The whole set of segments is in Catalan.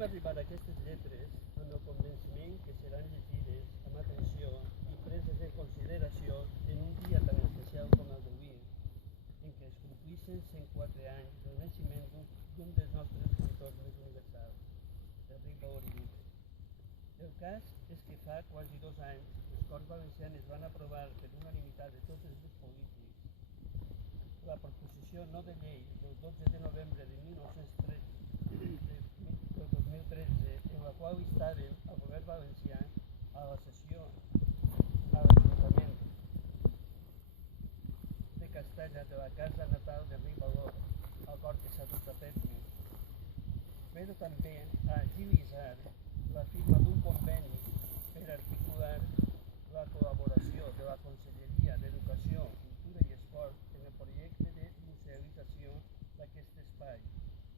vam arribar a aquestes lletres amb el convenciment que seran llegides amb atenció i preses en consideració en un dia tan especial com el d'avui, en què es complixen 104 anys del naixement d'un dels nostres escriptors més universals, Enric Valor i Vives. El cas és que fa quasi 2 anys les Corts Valencianes van aprovar per unanimitat de tots els grups polítics la proposició no de llei del 12 de novembre de 2013 en la qual instaven al govern valencià a la cessió a l'Ajuntament de Castalla de la casa natal d'Enric Valor, acord que s'ha dut a terme, però també a agilitzar la firma d'un conveni per articular la col·laboració de la Conselleria d'Educació, Cultura i Esport en el projecte de musealització d'aquest espai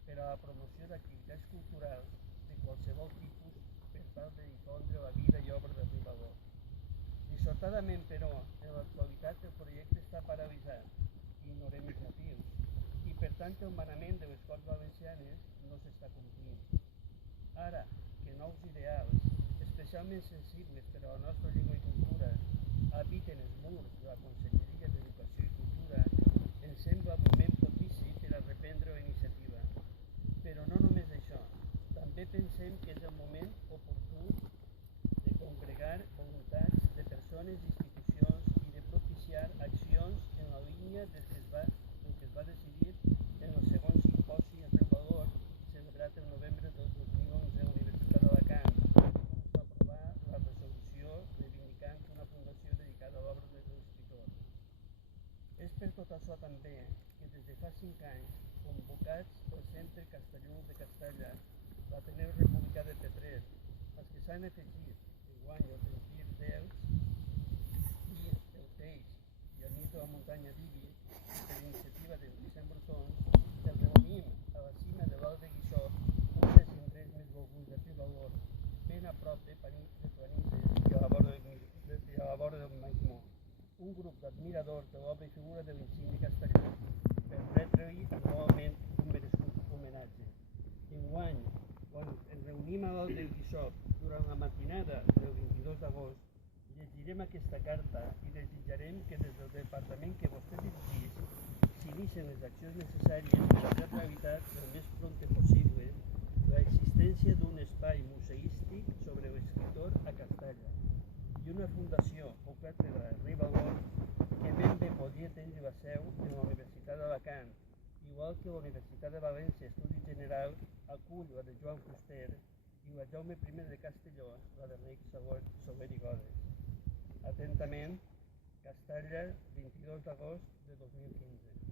per a la promoció d'activitats culturals de qualsevol tipus per tal de difondre la vida i obra d'Enric Valor. Dissortadament, però, en l'actualitat el projecte està paralitzat, ignorem els motius, i per tant el manament de les Corts Valencianes no s'està complint. Ara que nous ideals, especialment sensibles per a la nostra llengua i cultura, habiten els murs de la Conselleria d'Educació i Cultura, ens sembla el moment propici per a reprendre la iniciativa. Però no només això, també pensem que és el moment oportú de congregar voluntats de persones i institucions i de propiciar accions en la línia del que es va decidir en el segon simposi Enric Valor, celebrat el novembre del 2011 a la Universitat d'Alacant, on es va aprovar la resolució reivindicant una fundació dedicada a l'obra de l'escriptor. És per tot això també que des de fa 5 anys, convocats pel Centre Castellús de Castalla, l'Ateneu Republicà de Petrer, als que s'han afegit enguany el Tempir d'Elx i el Teix i el Nit de la Muntanya d'Ibi, per iniciativa de Vicent Brotons, ens reunim a la cima de l'Alt de Guixot, un dels indrets més volguts d'Enric Valor, ben a prop de Planises i a la vora del Maigmó. Un grup d'admiradors de l'obra i figura de l'insigne castellà per retre-li anualment un merescut homenatge. Enguany, quan ens reunim a l'Alt de Guixot durant la matinada del 22 d'agost, llegirem aquesta carta i desitjarem que des del departament que vostè dirigeix s'inicien les accions necessàries per a fer realitat el més prompte possible l'existència d'un espai museístic sobre l'escriptor a Castalla i una fundació o càtedra Enric Valor que ben bé podria tenir la seu en la Universitat d'Alacant, igual que la Universitat de València Estudis General acull la de Joan Fuster i la Jaume I de Castelló, la d'Enric Soler i Godes. Atentament, Castalla, 22 d'agost de 2015.